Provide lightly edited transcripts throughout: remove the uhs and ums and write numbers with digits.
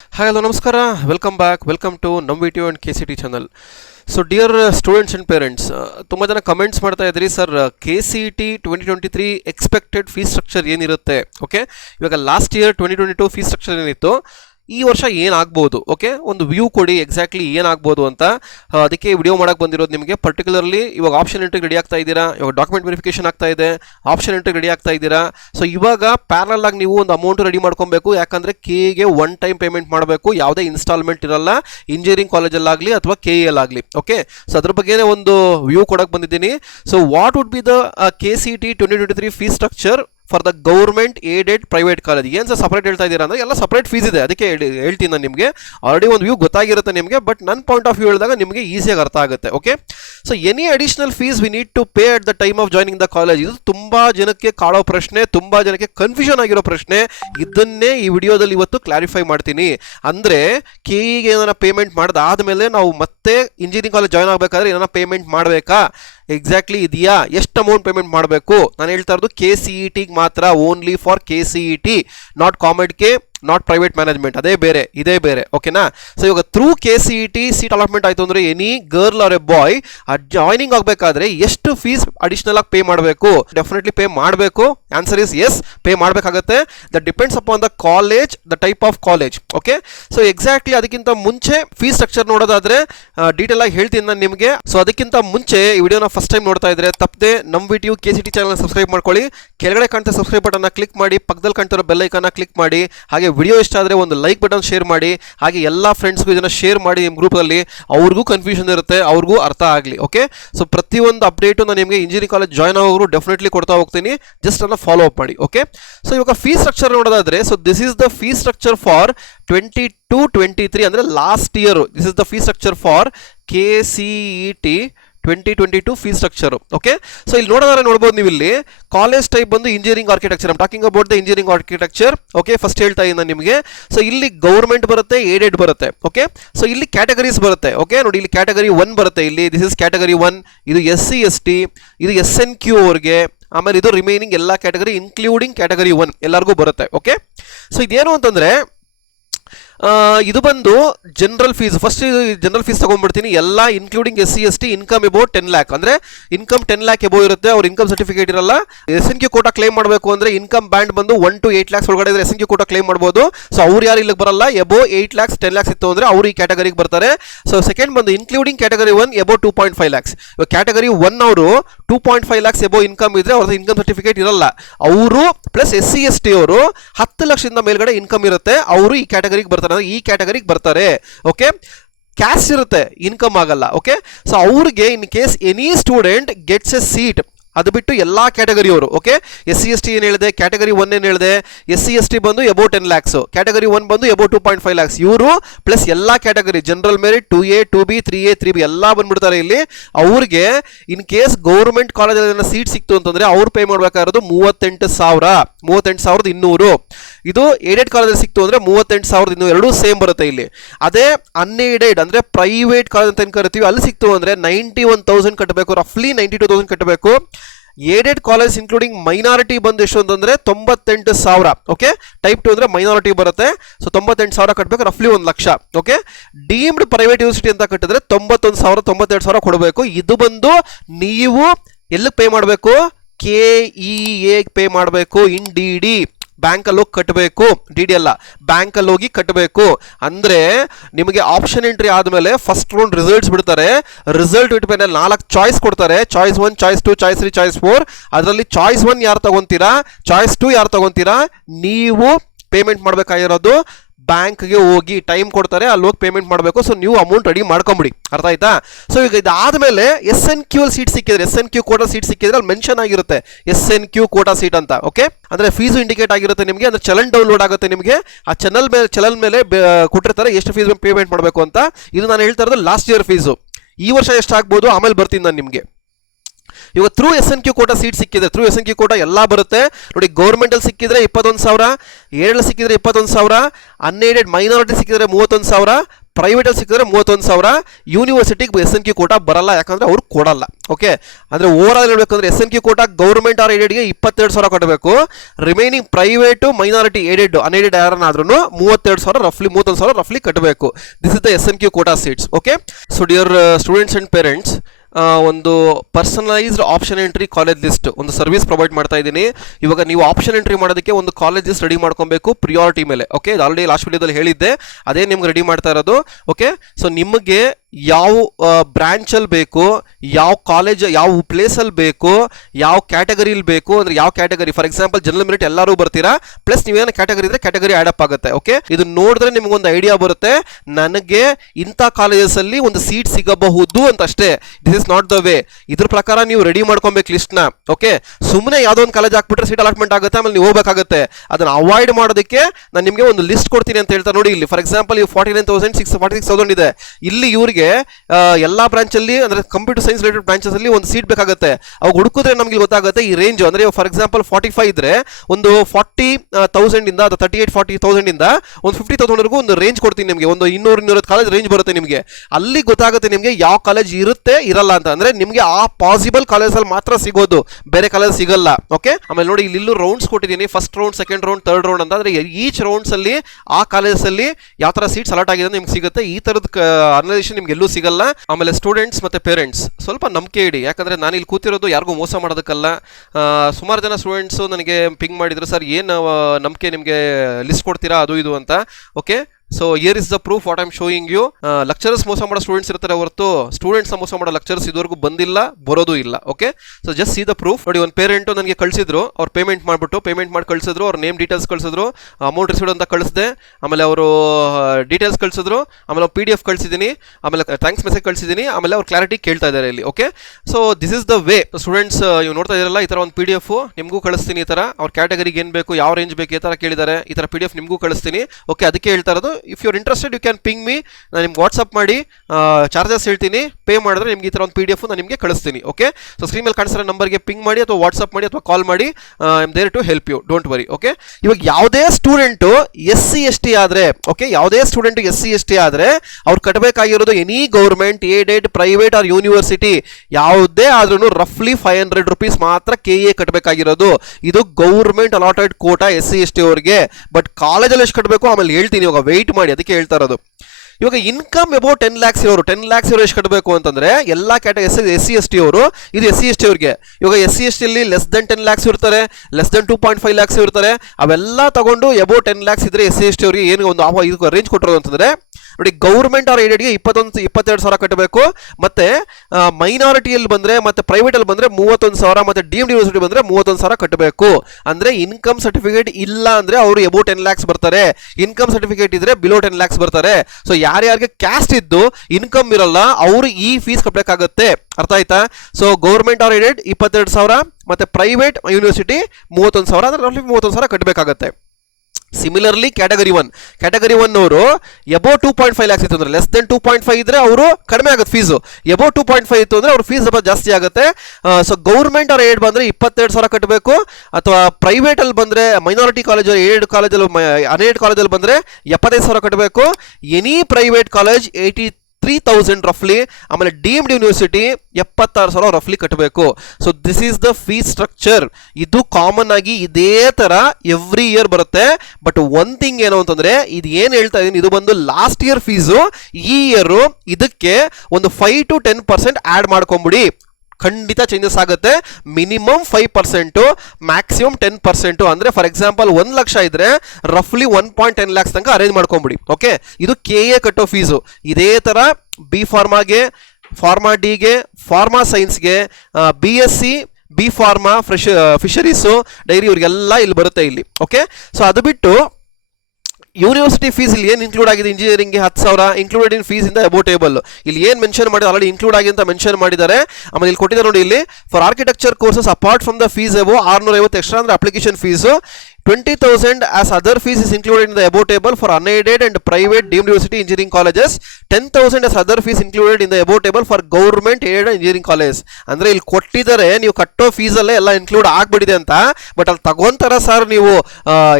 Hi, hello, namaskara. Welcome back. Welcome to NumVideo and KCT channel. So dear students and parents, ತುಂಬ ಜನ comments ಮಾಡ್ತಾ ಇದ್ರಿ sir, KCET 2023 expected fees structure ಏನಿರುತ್ತೆ. Okay, ಇವಾಗ last year 2022 fees structure ಏನಿತ್ತು, ಈ ವರ್ಷ ಏನಾಗ್ಬೋದು, ಓಕೆ ಒಂದು ವ್ಯೂ ಕೊಡಿ ಎಕ್ಸಾಕ್ಟ್ಲಿ ಏನಾಗ್ಬೋದು ಅಂತ. ಅದಕ್ಕೆ ವಿಡಿಯೋ ಮಾಡೋಕ್ಕೆ ಬಂದಿರೋದು ನಿಮಗೆ. ಪರ್ಟಿಕ್ಯುಲರ್ಲಿ ಇವಾಗ ಆಪ್ಷನ್ ಎಂಟ್ರಿಗೆ ರೆಡಿ ಆಗ್ತಾ ಇದ್ದೀರಾ, ಇವಾಗ ಡಾಕ್ಯುಮೆಂಟ್ ವೆರಿಫಿಕೇಶನ್ ಆಗ್ತಾ ಇದೆ, ಆಪ್ಷನ್ ಎಂಟ್ರಿಗೆ ರೆಡಿ ಆಗ್ತಾ ಇದ್ದೀರಾ. ಸೊ ಇವಾಗ ಪ್ಯಾರಲ್ ಆಗಿ ನೀವು ಒಂದು ಅಮೌಂಟ್ ರೆಡಿ ಮಾಡ್ಕೊಬೇಕು, ಯಾಕಂದರೆ ಕೆಗೆ ಒನ್ ಟೈಮ್ ಪೇಮೆಂಟ್ ಮಾಡಬೇಕು, ಯಾವುದೇ ಇನ್ಸ್ಟಾಲ್ಮೆಂಟ್ ಇರಲ್ಲ, ಇಂಜಿನಿಯರಿಂಗ್ ಕಾಲೇಜಲ್ಲಾಗಲಿ ಅಥವಾ KE ಆಗಲಿ. ಓಕೆ, ಸೊ ಅದ್ರ ಬಗ್ಗೆ ಒಂದು ವ್ಯೂ ಕೊಡೋಕೆ ಬಂದಿದ್ದೀನಿ. So what would be the KCET 2023 fees structure for the government aided private college. ಏನು ಸರ್ ಸಪ್ರೇಟ್ ಹೇಳ್ತಾ ಇದ್ದೀರಾ ಅಂದರೆ, ಎಲ್ಲ ಸಪ್ರೇಟ್ ಫೀಸ್ ಇದೆ, ಅದಕ್ಕೆ ಹೇಳ್ತೀನಿ ನಾನು ನಿಮಗೆ. ಆಲ್ರೆಡಿ ಒಂದು ವ್ಯೂ ಗೊತ್ತಾಗಿರುತ್ತೆ ನಿಮಗೆ, ಬಟ್ ನನ್ನ ಪಾಯಿಂಟ್ ಆಫ್ ವ್ಯೂ ಹೇಳಿದಾಗ ನಿಮಗೆ ಈಸಿಯಾಗಿ ಅರ್ಥ ಆಗುತ್ತೆ. Okay, so any additional fees we need to pay at the time of joining the college. ಇದು ತುಂಬ ಜನಕ್ಕೆ ಕಾಡೋ ಪ್ರಶ್ನೆ, ತುಂಬ ಜನಕ್ಕೆ ಕನ್ಫ್ಯೂಷನ್ ಆಗಿರೋ ಪ್ರಶ್ನೆ. ಇದನ್ನೇ ಈ ವಿಡಿಯೋದಲ್ಲಿ ಇವತ್ತು ಕ್ಲಾರಿಫೈ ಮಾಡ್ತೀನಿ. ಅಂದರೆ KEಗೆ ಏನಾರ ಪೇಮೆಂಟ್ ಮಾಡಿದಾದ್ಮೇಲೆ ನಾವು ಮತ್ತೆ ಇಂಜಿನಿಯರಿಂಗ್ ಕಾಲೇಜ್ ಜಾಯ್ನ್ ಆಗಬೇಕಾದ್ರೆ ಏನಾರ ಪೇಮೆಂಟ್ ಮಾಡಬೇಕಾ, ಎಕ್ಸಾಕ್ಟ್ಲಿ ಇದೆಯಾ, ಎಷ್ಟು ಅಮೌಂಟ್ ಪೇಮೆಂಟ್ ಮಾಡಬೇಕು. ನಾನು ಹೇಳ್ತಾ ಇರೋದು KCETಗೆ ಮಾತ್ರ, ಓನ್ಲಿ ಫಾರ್ KCET, ನಾಟ್ ಕಾಮೆಡ್ಗೆ, ನಾಟ್ ಪ್ರೈವೇಟ್ ಮ್ಯಾನೇಜ್ಮೆಂಟ್, ಅದೇ ಬೇರೆ ಇದೇ ಬೇರೆ. ಓಕೆನಾ. ಸೊ ಇವಾಗ ಥ್ರೂ KCET ಸೀಟ್ ಅಲಾಟ್ಮೆಂಟ್ ಆಯಿತು ಅಂದರೆ any girl or a boy joining ಆಗಬೇಕಾದ್ರೆ ಎಷ್ಟು ಫೀಸ್ ಅಡಿಷನಲ್ ಆಗಿ ಪೇ ಮಾಡಬೇಕು? ಡೆಫಿನೆಟ್ಲಿ ಪೇ ಮಾಡಬೇಕು. ಆನ್ಸರ್ ಇಸ್ ಎಸ್, ಪೇ ಮಾಡಬೇಕಾಗತ್ತೆ. That depends upon the college, the type of college. Okay, so exactly ಅದಕ್ಕಿಂತ ಮುಂಚೆ ಫೀಸ್ ಸ್ಟ್ರಕ್ಚರ್ ನೋಡೋದಾದ್ರೆ ಡೀಟೇಲ್ ಆಗಿ ಹೇಳ್ತೀನಿ ನಾನು ನಿಮಗೆ. ಸೊ ಅದಕ್ಕಿಂತ ಮುಂಚೆ ಈ ವಿಡಿಯೋನ ಫಸ್ಟ್ ಟೈಮ್ ನೋಡ್ತಾ ಇದ್ರೆ ತಪ್ಪದೆ NumVideo KCT ಚಾನಲ್ ಸಬ್ಸ್ಕ್ರೈಬ್ ಮಾಡ್ಕೊಳ್ಳಿ. ಕೆಳಗಡೆ ಕಾಣ್ತಾ ಸಬ್ಸ್ಕ್ರೈಬ್ ಬಟನ್ನ ಕ್ಲಿಕ್ ಮಾಡಿ, ಪಕ್ಕದಲ್ಲಿ ಕಾಣ್ತಿರೋ ಬೆಲ್ ಐಕಾನ್ನ ಕ್ಲಿಕ್ ಮಾಡಿ. ಹಾಗೆ ವಿಡಿಯೋ ಇಷ್ಟ ಆದರೆ ಒಂದು ಲೈಕ್ ಬಟನ್ ಶೇರ್ ಮಾಡಿ. ಹಾಗೆ ಎಲ್ಲ ಫ್ರೆಂಡ್ಸ್ಗೂ ಇದನ್ನು ಶೇರ್ ಮಾಡಿ ನಿಮ್ಮ ಗ್ರೂಪಲ್ಲಿ, ಅವ್ರಿಗೂ ಕನ್ಫ್ಯೂಷನ್ ಇರುತ್ತೆ, ಅವ್ರಿಗೂ ಅರ್ಥ ಆಗಲಿ. ಓಕೆ, ಸೊ ಪ್ರತಿಯೊಂದು ಅಪ್ಡೇಟು ನಾನು ನಿಮಗೆ ಇಂಜಿನಿಯರಿಂಗ್ ಕಾಲೇಜ್ ಜಾಯ್ನ್ ಆಗೋರು ಡೆಫಿನೆಟ್ಲಿ ಕೊಡ್ತಾ ಹೋಗ್ತೀನಿ. ಜಸ್ಟ್ ಅದನ್ನು ಫಾಲೋ ಅಪ್ ಮಾಡಿ. ಓಕೆ, ಸೊ ಇವಾಗ ಫೀಸ್ ಸ್ಟ್ರಕ್ಚರ್ ನೋಡೋದಾದ್ರೆ, so this is the fees structure for 22-23 ಅಂದರೆ last year. This is the fees structure for KCET 2022 fees structure. Okay, so ಇಲ್ಲಿ ನೋಡೋದಾದ್ರೆ ನೋಡ್ಬೋದು ನೀವು, ಇಲ್ಲಿ ಕಾಲೇಜ್ ಟೈಪ್ ಬಂದು engineering architecture. I'm talking about the engineering architecture. Okay, first ಹೇಳ್ತಾ ಇದ್ದೀನಿ ನಾನು ನಿಮಗೆ. ಸೊ ಇಲ್ಲಿ ಗೌರ್ಮೆಂಟ್ ಬರುತ್ತೆ, ಏಡೆಡ್ ಬರುತ್ತೆ. ಓಕೆ, ಸೊ ಇಲ್ಲಿ ಕ್ಯಾಟಗರೀಸ್ ಬರುತ್ತೆ. ಓಕೆ, ನೋಡಿ ಇಲ್ಲಿ ಕ್ಯಾಟಗರಿ 1 ಬರುತ್ತೆ. ಇಲ್ಲಿ ದಿಸ್ ಇಸ್ ಕ್ಯಾಟಗರಿ 1. ಇದು SC ST, ಇದು SNQ ಅವ್ರಿಗೆ. ಆಮೇಲೆ ಇದು ರಿಮೈನಿಂಗ್ ಎಲ್ಲ ಕ್ಯಾಟಗರಿ ಇನ್ಕ್ಲೂಡಿಂಗ್ ಕ್ಯಾಟಗರಿ 1 ಎಲ್ಲರಿಗೂ ಬರುತ್ತೆ. ಓಕೆ, ಸೊ ಇದೇನು ಅಂತಂದರೆ, ಇದು ಬಂದು general fees. First general fees ತಗೊಂಡ್ಬಿಡ್ತೀನಿ, ಎಲ್ಲ including SC ST income above 10 lakh. ಅಂದರೆ ಇನ್ಕಮ್ 10 lakh ಎಬೋವ್ ಇರುತ್ತೆ, ಅವ್ರ ಇನ್ಕಮ್ ಸರ್ಟಿಫಿಕೇಟ್ ಇರಲ್ಲ. SNQ ಕೋಟಾ ಕ್ಲೇಮ್ ಮಾಡಬೇಕು ಅಂದರೆ ಇನ್ಕಮ್ ಬ್ಯಾಂಡ್ ಬಂದು 1 to 8 lakhs ಒಳಗಡೆ ಇದ್ರೆ SNQ ಕೋಟಾ ಕ್ಲೇಮ್ ಮಾಡ್ಬೋದು. ಸೊ ಅವ್ರು ಯಾರು ಇಲ್ಲಿಗೆ ಬರಲ್ಲ. ಎಬೋವ್ 8 lakhs 10 lakhs ಇತ್ತು ಅಂದರೆ ಅವರು ಈ ಕ್ಯಾಟಗರಿಗೆ ಬರ್ತಾರೆ. ಸೊ ಸೆಕೆಂಡ್ ಬಂದು ಇನ್ಕ್ಲೂಡಿಂಗ್ ಕ್ಯಾಟಗರಿ 1 ಎಬೋವ್ 2.5 lakhs. ಇವಾಗ ಕ್ಯಾಟಗರಿ 1 ಅವರು 2.5 lakhs ಎಬೋವ್ ಇನ್ಕಮ್ ಇದ್ರೆ ಅವ್ರದ್ದು ಇನ್ಕಮ್ ಸರ್ಟಿಫಿಕೇಟ್ ಇರಲ್ಲ. ಅವರು ಪ್ಲಸ್ SC ST ಅವರು 10 ಲಕ್ಷದಿಂದ ಮೇಲ್ಗಡೆ ಇನ್ಕಮ್ ಇರುತ್ತೆ, ಅವರು ಈ ಕ್ಯಾಟಗರಿಗೆ ಬರ್ತಾರೆ, ಈ ಕ್ಯಾಟಗರಿಗೆ ಬರ್ತಾರೆ. ಓಕೆ, ಕ್ಯಾಶ್ ಇರುತ್ತೆ, ಇನ್ಕಮ್ ಆಗಲ್ಲ. ಓಕೆ, ಸೊ ಅವ್ರಿಗೆ in case any student gets A seat, ಅದು ಬಿಟ್ಟು ಎಲ್ಲ ಕ್ಯಾಟಗರಿಯವರು. ಓಕೆ, SC ST ಏನು ಹೇಳಿದೆ, ಕ್ಯಾಟಗರಿ 1 ಏನು ಹೇಳಿದೆ, SC ST ಬಂದು ಎಬೋವ್ 10 lakhs, ಕ್ಯಾಟಗರಿ 1 ಬಂದು ಎಬೋವ್ 2.5 lakhs. ಇವರು ಪ್ಲಸ್ ಎಲ್ಲ category general merit 2A 2B 3A 3B ಎಲ್ಲ ಬಂದ್ಬಿಡ್ತಾರೆ ಇಲ್ಲಿ. ಅವ್ರಿಗೆ ಇನ್ ಕೇಸ್ ಗೌರ್ಮೆಂಟ್ ಕಾಲೇಜಲ್ಲಿ ಸೀಟ್ ಸಿಕ್ತು ಅಂತಂದರೆ ಅವ್ರು ಪೇ ಮಾಡಬೇಕಾಗಿರೋದು 38,200. ಇದು ಏಡೆಡ್ ಕಾಲೇಜಲ್ಲಿ ಸಿಕ್ತು ಅಂದರೆ 38,200, ಎರಡೂ ಸೇಮ್ ಬರುತ್ತೆ ಇಲ್ಲಿ. ಅದೇ ಅನ್ಏಡೆಡ್ ಅಂದರೆ ಪ್ರೈವೇಟ್ ಕಾಲೇಜ್ ಅಂತ ಏನು ಕರಿತೀವಿ, ಅಲ್ಲಿ ಸಿಕ್ತು ಅಂದರೆ 91,000 ಕಟ್ಟಬೇಕು, ರಫ್ಲಿ 92,000 ಕಟ್ಟಬೇಕು. ಏಡೆಡ್ ಕಾಲೇಜ್ ಇನ್ಕ್ಲೂಡಿಂಗ್ ಮೈನಾರಿಟಿ ಬಂದು ಎಷ್ಟು ಅಂತಂದರೆ 98,000. ಓಕೆ, ಟೈಪ್ 2 ಅಂದರೆ ಮೈನಾರಿಟಿ ಬರುತ್ತೆ. ಸೊ 98,000 ಕಟ್ಟಬೇಕು, ರಫ್ಲಿ 1 lakh. Okay, deemed private university ಅಂತ ಕಟ್ಟಿದ್ರೆ 91,000 92,000 ಕೊಡಬೇಕು. ಇದು ಬಂದು ನೀವು ಎಲ್ಲಿಗೆ ಪೇ ಮಾಡಬೇಕು, KEA ಪೇ ಮಾಡಬೇಕು. ಇನ್ DD ಬ್ಯಾಂಕಲ್ಲಿ ಹೋಗಿ ಕಟ್ಟಬೇಕು, DD ಅಲ್ಲ, ಬ್ಯಾಂಕಲ್ಲಿ ಹೋಗಿ ಕಟ್ಟಬೇಕು. ಅಂದರೆ ನಿಮಗೆ ಆಪ್ಷನ್ ಎಂಟ್ರಿ ಆದಮೇಲೆ ಫಸ್ಟ್ ರೌಂಡ್ ರಿಸಲ್ಟ್ಸ್ ಬಿಡ್ತಾರೆ. ರಿಸಲ್ಟ್ ಬಿಟ್ಟ ಮೇಲೆ 4 ಚಾಯ್ಸ್ ಕೊಡ್ತಾರೆ, ಚಾಯ್ಸ್ 1, ಚಾಯ್ಸ್ 2, ಚಾಯ್ಸ್ 3, ಚಾಯ್ಸ್ 4. ಅದರಲ್ಲಿ ಚಾಯ್ಸ್ 1 ಯಾರು ತಗೊತೀರಾ, ಚಾಯ್ಸ್ 2 ಯಾರು ತಗೊತೀರಾ, ನೀವು ಪೇಮೆಂಟ್ ಮಾಡಬೇಕಾಗಿರೋದು ಬ್ಯಾಂಕ್ಗೆ ಹೋಗಿ ಟೈಮ್ ಕೊಡ್ತಾರೆ, ಅಲ್ಲಿ ಹೋಗಿ ಪೇಮೆಂಟ್ ಮಾಡಬೇಕು. ಸೊ ನೀವು ಅಮೌಂಟ್ ರೆಡಿ ಮಾಡ್ಕೊಂಬಿಡಿ, ಅರ್ಥ ಆಯ್ತಾ. ಸೊ ಈಗ ಇದಾದಮೇಲೆ SNQ ಸಿಟ್ ಸಿಕ್ಕಿದ್ರೆ, SNQ ಕೋಟಾ ಸೀಟ್ ಸಿಕ್ಕಿದ್ರೆ ಅಲ್ಲಿ ಮೆನ್ಷನ್ ಆಗಿರುತ್ತೆ SNQ ಕೋಟಾ ಸೀಟ್ ಅಂತ. ಓಕೆ, ಅಂದರೆ ಫೀಸು ಇಂಡಿಕೇಟ್ ಆಗಿರುತ್ತೆ ನಿಮಗೆ, ಅಂದರೆ ಚಲನ್ ಡೌನ್ಲೋಡ್ ಆಗುತ್ತೆ ನಿಮಗೆ. ಆ ಚಲನ್ ಮೇಲೆ ಕೊಟ್ಟಿರ್ತಾರೆ ಎಷ್ಟು ಫೀಸ್ ಪೇಮೆಂಟ್ ಮಾಡಬೇಕು ಅಂತ. ಇದು ನಾನು ಹೇಳ್ತಾ ಇರೋದು ಲಾಸ್ಟ್ ಇಯರ್ ಫೀಸು. ಈ ವರ್ಷ ಎಷ್ಟಾಗ್ಬೋದು ಆಮೇಲೆ ಬರ್ತೀನಿ ನಾನು ನಿಮಗೆ. ಇವಾಗ ಥ್ರೂ SNQ ಕೋಟಾ ಸೀಟ್ ಸಿಕ್ಕಿದ್ರೆ, ಥ್ರೂ SNQ ಕೋಟಾ ಎಲ್ಲ ಬರುತ್ತೆ ನೋಡಿ. ಗೌರ್ಮೆಂಟಲ್ಲಿ ಸಿಕ್ಕಿದ್ರೆ 21,000, ಏಡಲ್ಲಿ ಸಿಕ್ಕಿದ್ರೆ 21,000, ಅನ್ಏಡೆಡ್ ಮೈನಾರಿಟಿ ಸಿಕ್ಕಿದ್ರೆ 31,000, ಪ್ರೈವೇಟಲ್ಲಿ ಸಿಕ್ಕಿದ್ರೆ 31,000. ಯೂನಿವರ್ಸಿಟಿಗೆ SNQ ಕೋಟಾ ಬರಲ್ಲ, ಯಾಕಂದ್ರೆ ಅವ್ರು ಕೊಡಲ್ಲ. ಓಕೆ, ಅಂದ್ರೆ ಓವರ್ ಆಲ್ ಹೇಳ್ಬೇಕಂದ್ರೆ SNQ ಕೋಟಾ ಗೌರ್ಮೆಂಟ್ ಆರ್ ಏಡೆಡ್ಗೆ 22,000 ಕಟ್ಟಬೇಕು. Remaining private, minority, aided, unaided ಯಾರನ್ನಾದ್ರೂ 32,000 ರಫ್ಲಿ 31,000 ರಫ್ಲಿ ಕಟ್ಟಬೇಕು. This is the SNQ quota seats. Okay, so dear students and parents, ಒಂದು personalised option entry college list ಒಂದು ಸರ್ವಿಸ್ ಪ್ರೊವೈಡ್ ಮಾಡ್ತಾ ಇದ್ದೀನಿ. ಇವಾಗ ನೀವು ಆಪ್ಷನ್ ಎಂಟ್ರಿ ಮಾಡೋದಕ್ಕೆ ಒಂದು ಕಾಲೇಜ್ ಲಿಸ್ಟ್ ರೆಡಿ ಮಾಡ್ಕೊಬೇಕು ಪ್ರಿಯಾರಿಟಿ ಮೇಲೆ. ಓಕೆ, ಆಲ್ರೆಡಿ ಲಾಸ್ಟ್ ವಿಡಿಯೋದಲ್ಲಿ ಹೇಳಿದ್ದೆ, ಅದೇ ನಿಮ್ಗೆ ರೆಡಿ ಮಾಡ್ತಾ ಇರೋದು. ಓಕೆ, ಸೊ ನಿಮಗೆ ಯಾವ ಬ್ರಾಂಚಲ್ಲಿ ಬೇಕು, ಯಾವ ಕಾಲೇಜ್ ಯಾವ ಪ್ಲೇಸಲ್ಲಿ ಬೇಕು, ಯಾವ ಕ್ಯಾಟಗರಿಲಿ ಬೇಕು, ಅಂದ್ರೆ ಯಾವ category, for example general merit ಎಲ್ಲರೂ ಬರ್ತೀರಾ, ಪ್ಲಸ್ ನೀವೇನೋ ಕ್ಯಾಟಗರಿ ಇದ್ರೆ ಕ್ಯಾಟಗರಿ ಆಡ್ ಅಪ್ ಆಗುತ್ತೆ. ಓಕೆ, ಇದು ನೋಡಿದ್ರೆ ನಿಮ್ಗೊಂದು ಐಡಿಯಾ ಬರುತ್ತೆ, ನನಗೆ ಇಂಥ ಕಾಲೇಜಸ್ ಅಲ್ಲಿ ಒಂದು ಸೀಟ್ ಸಿಗಬಹುದು ಅಂತ ಅಷ್ಟೇ. This is not the way. ಇದ್ರ ಪ್ರಕಾರ ನೀವು ರೆಡಿ ಮಾಡ್ಕೊಬೇಕು ಲಿಸ್ಟ್ ನ. ಓಕೆ, ಸುಮ್ಮನೆ ಯಾವ್ದೋ ಒಂದು ಕಾಲೇಜ್ ಹಾಕ್ಬಿಟ್ರೆ ಸೀಟ್ ಅಲಾಟ್ಮೆಂಟ್ ಆಗುತ್ತೆ, ಆಮೇಲೆ ನೀವು ಹೋಗ್ಬೇಕಾಗುತ್ತೆ. ಅದನ್ನ ಅವಾಯ್ಡ್ ಮಾಡೋದಕ್ಕೆ ನಾನು ನಿಮಗೆ ಒಂದು ಲಿಸ್ಟ್ ಕೊಡ್ತೀನಿ ಅಂತ ಹೇಳ್ತಾರೆ ನೋಡಿ. ಇಲ್ಲಿ ಫಾರ್ ಎಕ್ಸಾಂಪಲ್ 49,646,000 ಇದೆ. ಇಲ್ಲಿ ಇವ್ರಿಗೆ ಎಲ್ಲಾ ಬ್ರಾಂಚ್ ಅಲ್ಲಿ ಅಂದ್ರೆ ಕಂಪ್ಯೂಟರ್ ಸೈನ್ಸ್ ರಿಲೇಟೆಡ್ ಬ್ರಾಂಚಸ್ ಅಲ್ಲಿ ಒಂದು ಸೀಟ್ ಬೇಕಾಗುತ್ತೆ. ಅವಾಗ ಹುಡುಕಿದ್ರೆ ನಮಗೆ ಗೊತ್ತಾಗುತ್ತೆ ಈ ರೇಂಜ್. ಅಂದ್ರೆ ಫಾರ್ ಎಕ್ಸಾಂಪಲ್ 45 ಇದ್ರೆ ಒಂದು 40,000 ಇಂದ 38-40,000 ಇಂದ ಒಂದು 50,000 ವರೆಗೂ ಒಂದು ರೇಂಜ್ ಕೊಡ್ತೀನಿ ನಿಮಗೆ. ಒಂದು 200-250 ಕಾಲೇಜ್ ರೇಂಜ್ ಬರುತ್ತೆ ನಿಮಗೆ. ಅಲ್ಲಿ ಗೊತ್ತಾಗುತ್ತೆ ನಿಮಗೆ ಯಾವ ಕಾಲೇಜ್ ಇರುತ್ತೆ ಇರಲ್ಲ ಅಂತ. ಅಂದ್ರೆ ನಿಮಗೆ ಆ ಪಾಸಿಬಲ್ ಕಾಲೇಜ್ ಅಲ್ಲಿ ಮಾತ್ರ ಸಿಗೋದು, ಬೇರೆ ಕಾಲೇಜ್ ಸಿಗಲ್ಲ. ಓಕೆ, ಆಮೇಲೆ ನೋಡಿ ಇಲ್ಲೂ ರೌಂಡ್ಸ್ ಕೊಟ್ಟಿದ್ದೀನಿ, first round, second round, third round ಅಂತ. ಅಂದ್ರೆ ಈಚ್ ರೌಂಡ್ಸ್ ಅಲ್ಲಿ ಆ ಕಾಲೇಜ್ ಅಲ್ಲಿ ಯಾವ ತರ ಸೀಟ್ ಅಲಾಟ್ ಆಗಿದೆ ನಿಮ್ಗೆ ಸಿಗುತ್ತೆ. ಈ ತರದ ಅನಲೈಸೇಷನ್ ನಿಮ್ಗೆ ಎಲ್ಲೂ ಸಿಗಲ್ಲ. ಆಮೇಲೆ ಸ್ಟೂಡೆಂಟ್ಸ್ ಮತ್ತೆ ಪೇರೆಂಟ್ಸ್ ಸ್ವಲ್ಪ ನಂಬಿಕೆ ಇಡಿ, ಯಾಕಂದ್ರೆ ನಾನು ಇಲ್ಲಿ ಕೂತಿರೋದು ಯಾರಿಗೂ ಮೋಸ ಮಾಡೋದಕ್ಕಲ್ಲ. ಸುಮಾರು ಜನ ಸ್ಟೂಡೆಂಟ್ಸ್ ನನಗೆ ಪಿಂಗ್ ಮಾಡಿದ್ರು, ಸರ್ ಏನು ನಂಬಿಕೆ ನಿಮಗೆ ಲಿಸ್ಟ್ ಕೊಡ್ತೀರಾ ಅದು ಇದು ಅಂತ. Okay, so here is the proof what I am showing you. Lecturers ಮೋಸ ಮಾಡೋ ಸ್ಟೂಡೆಂಟ್ಸ್ ಇರ್ತಾರೆ ಹೊರತು ಸ್ಟೂಡೆಂಟ್ಸ್ ಮೋಸ ಮಾಡೋ ಲೆಕ್ಚರ್ಸ್ ಇದುವರೆಗೂ ಬಂದಿಲ್ಲ, ಬರೋದು ಇಲ್ಲ. Okay, so just C the proof. ನೋಡಿ, ಒಂದು ಪೇರೆಂಟ್ ನನಗೆ ಕಳಿಸಿದ್ರು, ಅವ್ರು ಪೇಮೆಂಟ್ ಮಾಡಿ ಕಳಿಸಿದ್ರು, ಅವ್ರ ನೇಮ್ ಡೀಟೇಲ್ಸ್ ಕಳಿಸಿದ್ರು, ಅಮೌಂಟ್ ರಿಸೀವ್ಡ್ ಅಂತ ಕಳಿಸಿದೆ, ಆಮೇಲೆ ಅವರು ಡೀಟೇಲ್ಸ್ ಕಳಿಸಿದ್ರು, ಆಮೇಲೆ PDF ಕಳಿಸಿದ್ದೀನಿ, ಆಮೇಲೆ ಥ್ಯಾಂಕ್ಸ್ ಮೆಸೇಜ್ ಕಳಿಸಿದ್ದೀನಿ, ಆಮೇಲೆ ಅವ್ರು ಕ್ಲಾರಿಟಿ ಕೇಳ್ತಾ ಇದ್ದಾರೆ ಇಲ್ಲಿ. Okay, so this is the way. Students ನೀವು ನೋಡ್ತಾ ಇದ್ದೀರಲ್ಲ, ಈ ಥರ ಒಂದು PDF ನಿಮಗೂ ಕಳಿಸ್ತೀನಿ. ಈ ಥರ ಅವ್ರ ಕ್ಯಾಟಗರಿಗೆ ಏನು ಬೇಕು, ಯಾವ ರೇಂಜ್ ಬೇಕು, ಈ ಥರ ಕೇಳಿದ್ದಾರೆ. ಈ ಥರ PDF ನಿಮಗೂ ಕಳಿಸ್ತೀನಿ. ಓಕೆ, ಅದಕ್ಕೆ ಹೇಳ್ತಾ ಇರೋದು, if you are interested you can ping me. ನಾನು ನಿಮ್ಗೆ ವಾಟ್ಸಪ್ ಮಾಡಿ ಚಾರ್ಜಸ್ ಹೇಳ್ತೀನಿ, ಪೇ ಮಾಡಿದ್ರೆ ನಿಮ್ಗೆ ಈ ಥರ ಒಂದು PDF ನಾನು ನಿಮಗೆ ಕಳಿಸ್ತೀನಿ. ಓಕೆ, ಸೊ ಸ್ಕ್ರೀನ್ ಮೇಲೆ ಕಾಣಿಸಿರೋ ನಂಬರ್ಗೆ ಪಿಂಗ್ ಮಾಡಿ ಅಥವಾ ವಾಟ್ಸಪ್ ಮಾಡಿ ಅಥವಾ ಕಾಲ್ ಮಾಡಿ. I am there to help you, don't worry. Okay, ಇವಾಗ ಯಾವುದೇ ಸ್ಟೂಡೆಂಟು SC/ST ಆದರೆ, ಓಕೆ, ಯಾವುದೇ ಸ್ಟೂಡೆಂಟ್ SC/ST ಆದರೆ ಅವ್ರು ಕಟ್ಟಬೇಕಾಗಿರೋದು any government, aided, private or university ಯಾವುದೇ ಆದ್ರೂ ರಫ್ಲಿ 500 ರೂಪೀಸ್ ಮಾತ್ರ KA ಕಟ್ಟಬೇಕಾಗಿರೋದು. ಇದು ಗೌರ್ಮೆಂಟ್ ಅಲಾಟೆಡ್ ಕೋಟಾ SC/ST ಅವ್ರಿಗೆ. ಬಟ್ ಕಾಲೇಜಲ್ಲಿ ಎಷ್ಟು ಕಟ್ಟಬೇಕು ಆಮೇಲೆ ಹೇಳ್ತೀನಿ, ಇವಾಗ ವೆಯ್ಟ್ ಮಾಡಿ, ಅದಕ್ಕೆ ಹೇಳ್ತಾ ಇರೋದು. ಇವಾಗ ಇನ್ಕಮ್ ಅಬೌಟ್ 10 lakhs ಇರೋರು 10 lakhs ಇರೋ ಎಷ್ಟು ಕಟ್ಟಬೇಕು ಅಂತಂದ್ರೆ ಎಲ್ಲ ಕ್ಯಾಟಗರಿ SC/ST ಅವರು, ಇದು SC/ST ಅವ್ರಿಗೆ. ಇವಾಗ SC/ST ಅಲ್ಲಿ ಲೆಸ್ ದೆನ್ 10 lakhs ಇರ್ತಾರೆ, ಲೆಸ್ ದೆನ್ 2.5 lakhs ಇರ್ತಾರೆ. ಅವೆಲ್ಲ ತಗೊಂಡು ಅಬೌಟ್ 10 lakhs ಇದ್ರೆ SC/ST ಅವ್ರಿಗೆ ಏನು ಒಂದು ರೇಂಜ್ ಕೊಟ್ಟಿರೋದು ಅಂತಂದ್ರೆ ನೋಡಿ, ಗೌರ್ಮೆಂಟ್ ಆರ್ ಏಡೆಡ್ಗೆ 22,000 ಕಟ್ಟಬೇಕು. ಮತ್ತೆ ಮೈನಾರಿಟಿಯಲ್ಲಿ ಬಂದ್ರೆ ಮತ್ತೆ ಪ್ರೈವೇಟ್ ಅಲ್ಲಿ ಬಂದ್ರೆ 31,000, ಮತ್ತೆ ಡೀಮ್ಡ್ ಯೂನಿವರ್ಸಿಟಿ ಬಂದ್ರೆ 31,000 ಕಟ್ಟಬೇಕು. ಅಂದ್ರೆ ಇನ್ಕಮ್ ಸರ್ಟಿಫಿಕೇಟ್ ಇಲ್ಲ ಅಂದ್ರೆ ಅವರು ಅಬೌಟ್ 10 lakhs ಬರ್ತಾರೆ, ಇನ್ಕಮ್ ಸರ್ಟಿಫಿಕೇಟ್ ಇದ್ರೆ ಬಿಲೋ 10 lakhs ಬರ್ತಾರೆ. ಸೊ ಯಾರ್ಯಾರಿಗೆ ಕ್ಯಾಸ್ಟ್ ಇದ್ದು ಇನ್ಕಮ್ ಇರಲ್ಲ ಅವರು ಈ ಫೀಸ್ ಕಟ್ಟಬೇಕಾಗುತ್ತೆ. ಅರ್ಥ ಆಯ್ತಾ? ಸೊ ಗೌರ್ಮೆಂಟ್ ಆರ್ ಏಡೆಡ್ 22,000, ಮತ್ತೆ ಪ್ರೈವೇಟ್ ಯೂನಿವರ್ಸಿಟಿ 31,000, ಅಂದ್ರೆ 31,000 ಕಟ್ಟಬೇಕಾಗತ್ತೆ. ಸಿಮಿಲರ್ಲಿ ಕ್ಯಾಟಗರಿ 1 ಅವರು ಎಬೋ 2.5 lakhs ಇತ್ತು ಅಂದ್ರೆ, ಲೆಸ್ ದೆನ್ 2.5 ಇದ್ರೆ ಅವರು ಕಡಿಮೆ ಆಗುತ್ತೆ ಫೀಸು. ಎಬೋ 2.5 ಇತ್ತು ಅಂದ್ರೆ ಅವ್ರ ಫೀಸ್ ಸ್ವಲ್ಪ ಜಾಸ್ತಿ ಆಗುತ್ತೆ. ಸೊ ಗೌರ್ಮೆಂಟ್ ಆರ್ ಏಡ್ ಬಂದ್ರೆ 22,000 ಕಟ್ಟಬೇಕು, ಅಥವಾ ಪ್ರೈವೇಟ್ ಅಲ್ಲಿ ಬಂದ್ರೆ ಮೈನಾರಿಟಿ ಕಾಲೇಜ್, ಏಡ್ ಕಾಲೇಜಲ್ಲಿ, ಅನ್ಏಡ್ ಕಾಲೇಜಲ್ಲಿ ಬಂದ್ರೆ 75,000 ಕಟ್ಟಬೇಕು. ಎನಿ ಪ್ರೈವೇಟ್ ಕಾಲೇಜ್ 83,000 ರಫ್ಲಿ, ಆಮೇಲೆ ಡೀಮ್ಡ್ ಯೂನಿವರ್ಸಿಟಿ 76,000 ರಫ್ಲಿ ಕಟ್ಟಬೇಕು. So this is the fees structure. ಇದು ಕಾಮನ್ ಆಗಿ ಇದೇ ತರ ಎವ್ರಿ ಇಯರ್ ಬರುತ್ತೆ. ಬಟ್ ಒನ್ ಥಿಂಗ್ ಏನು ಅಂತಂದ್ರೆ, ಇದು ಏನು ಹೇಳ್ತಾ ಇದೀನಿ, ಇದು ಬಂದು ಲಾಸ್ಟ್ ಇಯರ್ ಫೀಸು. ಈ ಇಯರ್ ಇದಕ್ಕೆ ಒಂದು 5 to 10% ಆಡ್ ಮಾಡ್ಕೊಂಬಿಡಿ, ಖಂಡಿತ ಚೇಂಜಸ್ ಆಗುತ್ತೆ. Minimum 5%, maximum 10%. ಅಂದ್ರೆ ಫಾರ್ ಎಕ್ಸಾಂಪಲ್ 1 ಲಕ್ಷ ಇದ್ರೆ ರಫ್ಲಿ 1.10 lakhs ತನಕ ಅರೇಂಜ್ ಮಾಡ್ಕೊಂಬಿಡಿ. ಓಕೆ, ಇದು KA ಕಟ್ಟೋ ಫೀಸು. ಇದೇ ತರ ಬಿ ಫಾರ್ಮಾಗೆ, ಫಾರ್ಮಾ ಡಿಗೆ, ಫಾರ್ಮಾ ಸೈನ್ಸ್ಗೆ, BSc, B pharma, fisheries, dairy, ಇವ್ರಿಗೆಲ್ಲ ಇಲ್ಲಿ ಬರುತ್ತೆ ಇಲ್ಲಿ. ಓಕೆ, ಸೊ ಅದು ಬಿಟ್ಟು ಯೂನಿವರ್ಸಿಟಿ ಫೀಸ್ ಇಲ್ಲಿ ಏನು ಇನ್ಕ್ಲೂಡ್ ಆಗಿದೆ, ಇಂಜಿನಿಯರಿಂಗ್ಗೆ 10,000 ಇನ್ಕ್ಲೂಡೆಡ್ ಇನ್ ಫೀಸ್ ಇಂದ ಅಬೌಟ್ ಟೇಬಲ್. ಇಲ್ಲಿ ಏನು ಮೆನ್ಷನ್ ಮಾಡಿ ಆಲ್ರೆಡಿ ಇನ್ಕ್ಲೂಡ್ ಆಗಿ ಅಂತ ಮೆನ್ಷನ್ ಮಾಡಿದ್ದಾರೆ. ಆಮೇಲೆ ಇಲ್ಲಿ ಕೊಟ್ಟಿದ್ದಾರೆ ನೋಡಿ, ಇಲ್ಲಿ for architecture courses apart from the fees above 650 extra ಅಂದ್ರೆ application fees 20,000 as other fees is included in the above table for unaided and private deemed university engineering colleges. 10,000 as other fees included in the above table for government aided engineering college. ಅಂದ್ರೆ ಇಲ್ಲಿ ಕೊಟ್ಟಿದ್ದಾರೆ ನೀವು ಕಟ್ಟೋ fees ಅಲ್ಲೇ ಎಲ್ಲ include ಆಗ್ಬಿಟ್ಟಿದೆ ಅಂತ, but ಅಲ್ಲಿ ತಗೊಂತಾರ ಸರ್ ನೀವು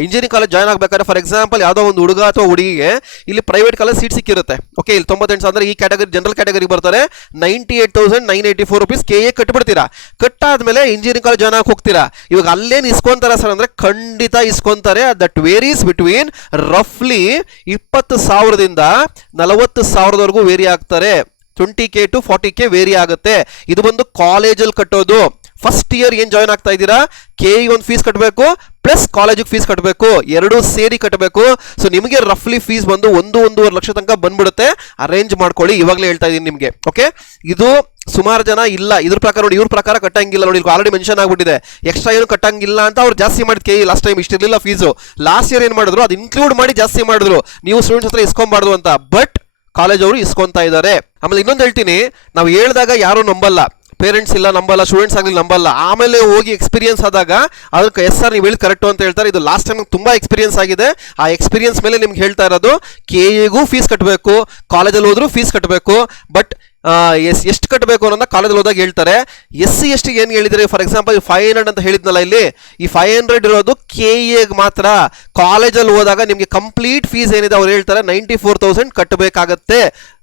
ಇಂಜಿನಿಯರಿಂಗ್ ಕಾಲೇಜ್ ಜಾಯ್ನ್ ಆಗ್ಬೇಕಾದ್ರೆ. ಫಾರ್ ಎಕ್ಸಾಂಪಲ್ ಯಾವುದೋ ಒಂದು ಹುಡುಗ ಅಥವಾ ಹುಡುಗಿಗೆ ಇಲ್ಲಿ ಪ್ರೈವೇಟ್ ಕಾಲೇಜ್ ಸೀಟ್ ಸಿಕ್ಕಿರುತ್ತೆ. ಓಕೆ, ಇಲ್ಲಿ 98 ಅಂದ್ರೆ ಈ ಕ್ಯಾಟಗರಿ ಜನರಲ್ ಕ್ಯಾಟಗರಿ ಬರ್ತಾರೆ. 98,984 rupees KA ಕಟ್ಬಿಡ್ತೀರಾ. ಕಟ್ಟಾದ್ಮೇಲೆ ಇಂಜಿನಿಯರಿಂಗ್ ಕಾಲೇಜ್ ಜಾಯ್ನ್ ಆಗಿ ಹೋಗ್ತೀರಾ. ಇವಾಗ ಅಲ್ಲೇನು ಇಸ್ಕೊಂತಾರ ಸರ್ ಅಂದ್ರೆ ಖಂಡಿತ ಇಸ್ಕೊಂತಾರೆ. ದಟ್ ವೇರೀಸ್ ಬಿಟ್ವೀನ್ ರಫ್ಲಿ 20,000ದಿಂದ 40,000ವರೆಗೂ ವೇರಿ ಆಗ್ತಾರೆ. 20K to 40K ವೇರಿ ಆಗುತ್ತೆ. ಇದು ಬಂದು ಕಾಲೇಜಲ್ಲಿ ಕಟ್ಟೋದು. ಫಸ್ಟ್ ಇಯರ್ ಏನು ಜಾಯ್ನ್ ಆಗ್ತಾ ಇದ್ದೀರಾ, KE ಒಂದು ಫೀಸ್ ಕಟ್ಟಬೇಕು ಪ್ಲಸ್ ಕಾಲೇಜಿಗೆ ಫೀಸ್ ಕಟ್ಟಬೇಕು, ಎರಡೂ ಸೇರಿ ಕಟ್ಟಬೇಕು. ಸೊ ನಿಮಗೆ ರಫ್ಲಿ ಫೀಸ್ ಬಂದು 1-1.5 ಲಕ್ಷ ತನಕ ಬಂದ್ಬಿಡುತ್ತೆ. ಅರೇಂಜ್ ಮಾಡ್ಕೊಳ್ಳಿ, ಇವಾಗಲೇ ಹೇಳ್ತಾ ಇದ್ದೀನಿ ನಿಮಗೆ. ಓಕೆ, ಇದು ಸುಮಾರು ಜನ ಇಲ್ಲ ಇದ್ರ ಪ್ರಕಾರ ನೋಡಿ, ಇವ್ರ ಪ್ರಕಾರ ಕಟ್ಟಂಗಿಲ್ಲ ನೋಡಿ, ಆಲ್ರೆಡಿ ಮೆನ್ಷನ್ ಆಗ್ಬಿಟ್ಟಿದೆ. ಎಕ್ಸ್ಟ್ರಾ ಏನು ಕಟ್ಟಂಗಿಲ್ಲ ಅಂತ ಅವ್ರು ಜಾಸ್ತಿ ಮಾಡಿದ್ KE ಲಾಸ್ಟ್ ಟೈಮ್ ಇಷ್ಟಿರಲಿಲ್ಲ ಫೀಸು. ಲಾಸ್ಟ್ ಇಯರ್ ಏನು ಮಾಡಿದ್ರು, ಅದು ಇನ್ಕ್ಲೂಡ್ ಮಾಡಿ ಜಾಸ್ತಿ ಮಾಡಿದ್ರು. ನೀವು ಸ್ಟೂಡೆಂಟ್ಸ್ ಹತ್ರ ಇಸ್ಕೊಂಬಾರ್ದು ಅಂತ, ಬಟ್ ಕಾಲೇಜ್ ಅವರು ಇಸ್ಕೊಂತಾ ಇದ್ದಾರೆ. ಆಮೇಲೆ ಇನ್ನೊಂದು ಹೇಳ್ತೀನಿ, ನಾವು ಹೇಳಿದಾಗ ಯಾರು ನಂಬಲ್ಲ, ಪೇರೆಂಟ್ಸ್ ಇಲ್ಲ ನಂಬಲ್ಲ, ಸ್ಟೂಡೆಂಟ್ಸ್ ಆಗಲಿ ನಂಬಲ್ಲ. ಆಮೇಲೆ ಹೋಗಿ ಎಕ್ಸ್ಪೀರಿಯನ್ಸ್ ಆದಾಗ ಅದಕ್ಕೆ ಎಸ್ ಸರ್ ನೀವು ಹೇಳಿದ್ ಕರೆಕ್ಟು ಅಂತ ಹೇಳ್ತಾರೆ. ಇದು ಲಾಸ್ಟ್ ಟೈಮ್ ತುಂಬ ಎಕ್ಸ್ಪೀರಿಯನ್ಸ್ ಆಗಿದೆ. ಆ ಎಕ್ಸ್ಪೀರಿಯನ್ಸ್ ಮೇಲೆ ನಿಮ್ಗೆ ಹೇಳ್ತಾ ಇರೋದು, KEಗೂ ಫೀಸ್ ಕಟ್ಟಬೇಕು, ಕಾಲೇಜಲ್ಲಿ ಹೋದ್ರೂ ಫೀಸ್ ಕಟ್ಟಬೇಕು. ಬಟ್ ಎಷ್ಟು ಕಟ್ಟಬೇಕು ಅನ್ನೋದನ್ನ ಕಾಲೇಜಲ್ಲಿ ಹೋದಾಗ ಹೇಳ್ತಾರೆ. SC ST ಏನು ಹೇಳಿದ್ರೆ, ಫಾರ್ ಎಕ್ಸಾಂಪಲ್ 500 ಅಂತ ಹೇಳಿದ್ನಲ್ಲ, ಇಲ್ಲಿ ಈ 500 ಇರೋದು KEಗೆ ಮಾತ್ರ. ಕಾಲೇಜಲ್ಲಿ ಹೋದಾಗ ನಿಮಗೆ ಕಂಪ್ಲೀಟ್ ಫೀಸ್ ಏನಿದೆ ಅವ್ರು ಹೇಳ್ತಾರೆ 94,000 ಕಟ್ಟಬೇಕಾಗತ್ತೆ.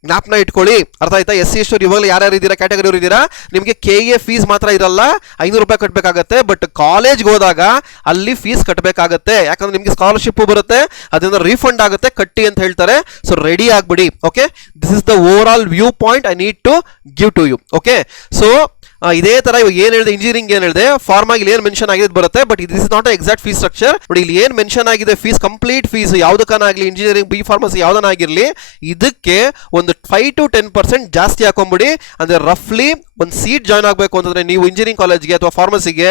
ಜ್ಞಾಪನ ಇಟ್ಕೊಳ್ಳಿ, ಅರ್ಥ ಆಯ್ತಾ? SC ST ಇವಾಗಲೇ ಯಾರ್ಯಾರು ಇದ್ದೀರಾ, ಕ್ಯಾಟಗರಿ ಅವರು ಇದ್ದೀರಾ, ನಿಮಗೆ KE ಫೀಸ್ ಮಾತ್ರ ಇರಲ್ಲ, 500 ರೂಪಾಯಿ ಕಟ್ಟಬೇಕಾಗತ್ತೆ. ಬಟ್ ಕಾಲೇಜ್ಗೆ ಹೋದಾಗ ಅಲ್ಲಿ ಫೀಸ್ ಕಟ್ಟಬೇಕಾಗತ್ತೆ. ಯಾಕಂದ್ರೆ ನಿಮಗೆ ಸ್ಕಾಲರ್ಶಿಪ್ ಬರುತ್ತೆ, ಅದರಿಂದ ರೀಫಂಡ್ ಆಗುತ್ತೆ, ಕಟ್ಟಿ ಅಂತ ಹೇಳ್ತಾರೆ. ಸೊ ರೆಡಿ ಆಗ್ಬಿಡಿ. Okay, this is the overall view point I need to give to you. Okay, so ಇದೇ ತರ ಇವಾಗ ಏನು ಹೇಳಿದೆ, ಇಂಜಿನಿಯರಿಂಗ್ ಏನು ಹೇಳಿದೆ, ಫಾರ್ಮಾಗಿ ಇಲ್ಲಿ ಏನು ಮೆನ್ಷನ್ ಆಗಿದೆ ಬರುತ್ತೆ. But this is not exact fees structure. But ಇಲ್ಲಿ ಏನು ಮೆನ್ಷನ್ ಆಗಿದೆ ಫೀಸ್, ಕಂಪ್ಲೀಟ್ ಫೀಸ್ ಯಾವುದಕ್ಕಾಗಲಿ, ಇಂಜಿನಿಯರಿಂಗ್ ಬಿ ಫಾರ್ಮಸಿ ಯಾವುದನ್ನಾಗಿರಲಿ, ಇದಕ್ಕೆ ಒಂದು 5 to 10% ಜಾಸ್ತಿ ಹಾಕೊಂಬಿಡಿ. ಅಂದರೆ ರಫ್ಲಿ ಒಂದು ಸೀಟ್ ಜಾಯ್ನ್ ಆಗಬೇಕು ಅಂತಂದರೆ ನೀವು ಇಂಜಿನಿಯರಿಂಗ್ ಕಾಲೇಜ್ಗೆ ಅಥವಾ ಫಾರ್ಮಸಿಗೆ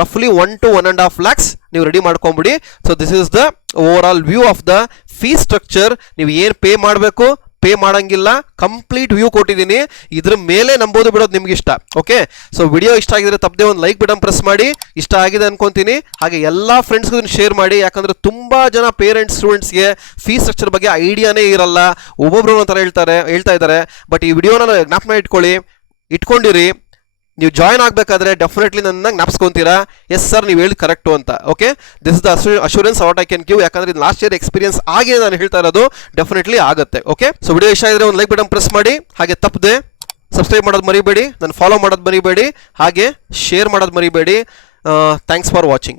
ರಫ್ಲಿ 1 to 1.5 lakhs ನೀವು ರೆಡಿ ಮಾಡ್ಕೊಂಬಿಡಿ. So this is the overall view of the fees structure. ನೀವು ಏನು ಪೇ ಮಾಡಬೇಕು, ಪೇ ಮಾಡಂಗಿಲ್ಲ, ಕಂಪ್ಲೀಟ್ ವ್ಯೂ ಕೊಟ್ಟಿದ್ದೀನಿ. ಇದ್ರ ಮೇಲೆ ನಂಬೋದು ಬಿಡೋದು ನಿಮ್ಗೆ ಇಷ್ಟ. ಓಕೆ, ಸೊ ವಿಡಿಯೋ ಇಷ್ಟ ಆಗಿದ್ರೆ ತಪ್ಪದೆ ಒಂದು ಲೈಕ್ ಬಟನ್ ಪ್ರೆಸ್ ಮಾಡಿ. ಇಷ್ಟ ಆಗಿದೆ ಅನ್ಕೊಂತೀನಿ. ಹಾಗೆ ಎಲ್ಲ ಫ್ರೆಂಡ್ಸ್ಗೂ ಶೇರ್ ಮಾಡಿ. ಯಾಕಂದ್ರೆ ತುಂಬಾ ಜನ ಪೇರೆಂಟ್ಸ್ ಸ್ಟೂಡೆಂಟ್ಸ್ಗೆ ಫೀಸ್ ಸ್ಟ್ರಕ್ಚರ್ ಬಗ್ಗೆ ಐಡಿಯಾನೇ ಇರಲ್ಲ. ಒಬ್ಬೊಬ್ರು ಒಂಥರ ಹೇಳ್ತಾ ಇದ್ದಾರೆ. ಬಟ್ ಈ ವಿಡಿಯೋನ ಜ್ಞಾಪನ ಇಟ್ಕೊಂಡಿರಿ. ನೀವು ಜಾಯ್ನ್ ಆಗಬೇಕಾದ್ರೆ ಡೆಫಿನೆಟ್ಲಿ ನನ್ನ ಜ್ಞಾಪಿಸ್ಕೊಂತೀರಾ, ಎಸ್ ಸರ್ ನೀವು ಹೇಳಿ ಕರೆಕ್ಟು ಅಂತ. Okay, this is the assurance what I can give. ಯಾಕಂದ್ರೆ ಇದು ಲಾಸ್ಟ್ ಇಯರ್ ಎಕ್ಸ್ಪೀರಿಯನ್ಸ್ ಆಗಿದೆ, ನಾನು ಹೇಳ್ತಾ ಇರೋದು ಡೆಫಿನೆಟ್ಲಿ ಆಗುತ್ತೆ. ಓಕೆ, ಸೊ ವಿಡಿಯೋ ಇಷ್ಟ ಆಗಿದ್ರೆ ಒಂದು ಲೈಕ್ ಬಟನ್ ಪ್ರೆಸ್ ಮಾಡಿ. ಹಾಗೆ ತಪ್ಪದೆ ಸಬ್ಸ್ಕ್ರೈಬ್ ಮಾಡೋದು ಮರಿಬೇಡಿ, ನಾನು ಫಾಲೋ ಮಾಡೋದು ಮರಿಬೇಡಿ, ಹಾಗೆ ಶೇರ್ ಮಾಡೋದು ಮರಿಬೇಡಿ. Thanks for watching.